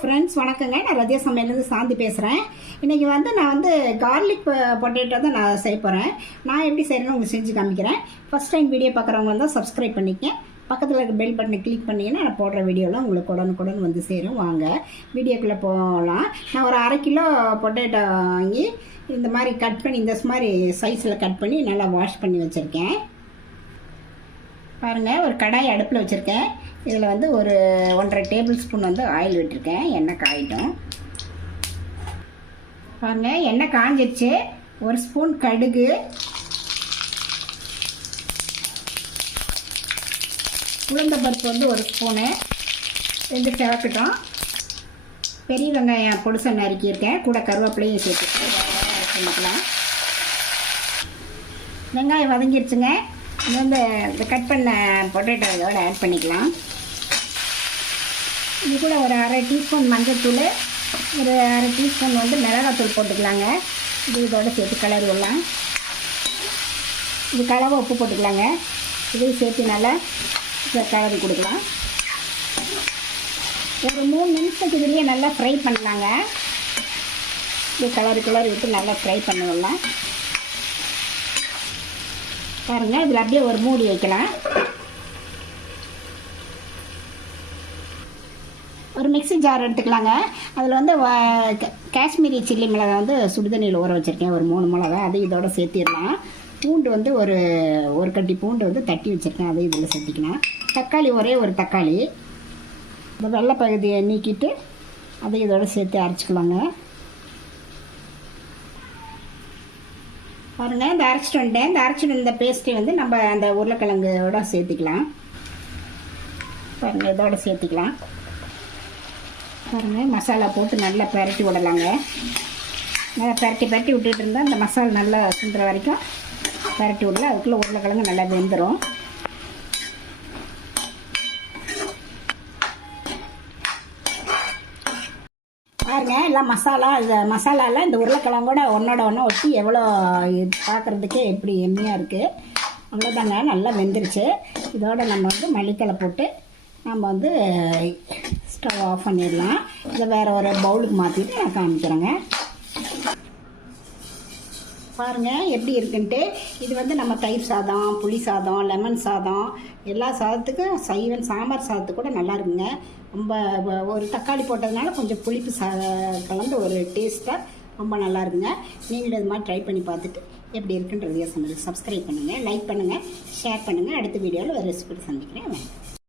Friends வணக்கங்க. நான் ரதியா சமையலேருந்து சாந்தி பேசுகிறேன். இன்றைக்கி நான் கார்லிக் பொட்டேட்டோ தான் நான் செய்ய போகிறேன். நான் எப்படி செய்கிறேன்னு உங்களுக்கு செஞ்சு காமிக்கிறேன். ஃபஸ்ட் டைம் வீடியோ பார்க்குறவங்க தான் சப்ஸ்கிரைப் பண்ணிக்க, பக்கத்தில் இருக்க பெல் பட்டனை கிளிக் பண்ணிங்கன்னா நான் போடுற வீடியோலாம் உங்களுக்கு உடனுக்குடன் வந்து சேரும். வாங்க வீடியோக்குள்ளே போகலாம். நான் ஒரு 1/2 கிலோ பொட்டேட்டோ வாங்கி இந்த மாதிரி கட் பண்ணி இந்த மாதிரி சைஸில் கட் பண்ணி நல்லா வாஷ் பண்ணி வச்சுருக்கேன். பாருங்கள், ஒரு கடாய் அடுப்பில் வச்சுருக்கேன். இதில் ஒரு 1.5 டேபிள் ஸ்பூன் ஆயில் விட்டுருக்கேன். எண்ணெய் காயிட்டும். பாருங்கள், எண்ணெய் காஞ்சிடுச்சு. 1 ஸ்பூன் கடுகு, உளுந்தம்பருப்பு 1 ஸ்பூனு, 2 சிவக்கட்டும். பெரிய வெங்காயம் பொடிசா நறுக்கியிருக்கேன். கூட கருவேப்பிலையும் சேர்த்துக்கலாம். வெங்காயம் வதங்கிடுச்சுங்க. இந்த கட் பண்ண பொட்டேட்டோ இதோட ஆட் பண்ணிக்கலாம். இது கூட ஒரு 1/2 டீஸ்பூன் மஞ்சள்தூள், ஒரு 1/2 டீஸ்பூன் மிளகாத்தூள் போட்டுக்கலாங்க. இதோட சேர்த்து கலர் விடலாம். இது கலவை உப்பு போட்டுக்கலாங்க. இதையும் சேர்த்து நல்லா கலர் கொடுக்கலாம். ஒரு 3 நிமிஷத்துக்கு இதுலேயே நல்லா ஃப்ரை பண்ணலாங்க. இது கலர் விட்டு நல்லா ஃப்ரை பண்ணிடலாம். பாருங்கள், இதில் அப்படியே ஒரு மூடி வைக்கலாம். ஒரு மிக்ஸி ஜார் எடுத்துக்கலாங்க. அதில் காஷ்மீரி சில்லி மிளகாய் சுடுதண்ணியில் ஊற வச்சுருக்கேன். ஒரு 3 மிளகா அதை இதோட சேர்த்திடலாம். பூண்டு ஒரு கட்டி பூண்டு தட்டி வச்சுருக்கேன். அதை இதில் சேர்த்திக்கலாம். தக்காளி ஒரே ஒரு தக்காளி, இந்த வெள்ளை பகுதியை நீக்கிட்டு அதை இதோட சேர்த்து அரைச்சிக்கலாங்க. பாருங்கள், இந்த அரைச்சிட்டு வந்துட்டேன். இந்த அரைச்சிட்டு இந்த பேஸ்ட்டை நம்ம அந்த உருளைக்கிழங்கோட சேர்த்திக்கலாம். பாருங்கள், இதோட சேர்த்திக்கலாம். பாருங்கள், மசாலா போட்டு நல்லா பரட்டி விடலாங்க. நல்லா பரட்டி விட்டுட்டு இருந்தால் இந்த மசாலா நல்லா சுண்டுற வரைக்கும் பரட்டி விடல. அதுக்குள்ளே உருளைக்கிழங்கு நல்லா வெந்துடும். பாருங்கள், எல்லாம் மசாலாலாம் இந்த உருளைக்கிழங்கோட ஒன்றோட ஒன்றா ஒட்டி எவ்வளோ பார்க்குறதுக்கே எப்படி எம்மையாக இருக்குது. அவ்வளோதாங்க, நல்லா வெந்துருச்சு. இதோட நம்ம மல்லித்தலை போட்டு நம்ம ஸ்டவ் ஆஃப் பண்ணிடலாம். இதை வேறு ஒரு பவுலுக்கு மாற்றிட்டு நான் காமிக்கிறேங்க. பாருங்கள் எப்படி இருக்குன்ட்டு. இது நம்ம தயிர் சாதம், புளி சாதம், லெமன் சாதம், எல்லா சாதத்துக்கும் சைவன் சாம்பார் சாதத்துக்கு கூட நல்லா இருக்குங்க. ரொம்ப ஒரு தக்காளி போட்டதுனால கொஞ்சம் புளிப்பு கலந்து ஒரு டேஸ்ட்டாக ரொம்ப நல்லா இருக்குங்க. நீங்களும் இது மாதிரி ட்ரை பண்ணி பார்த்துட்டு எப்படி இருக்குன்றதையே சமையல் சப்ஸ்கிரைப் பண்ணுங்கள், லைக் பண்ணுங்கள், ஷேர் பண்ணுங்கள். அடுத்த வீடியோவில் ஒரு ரெசிபி சந்திக்கிறேன்.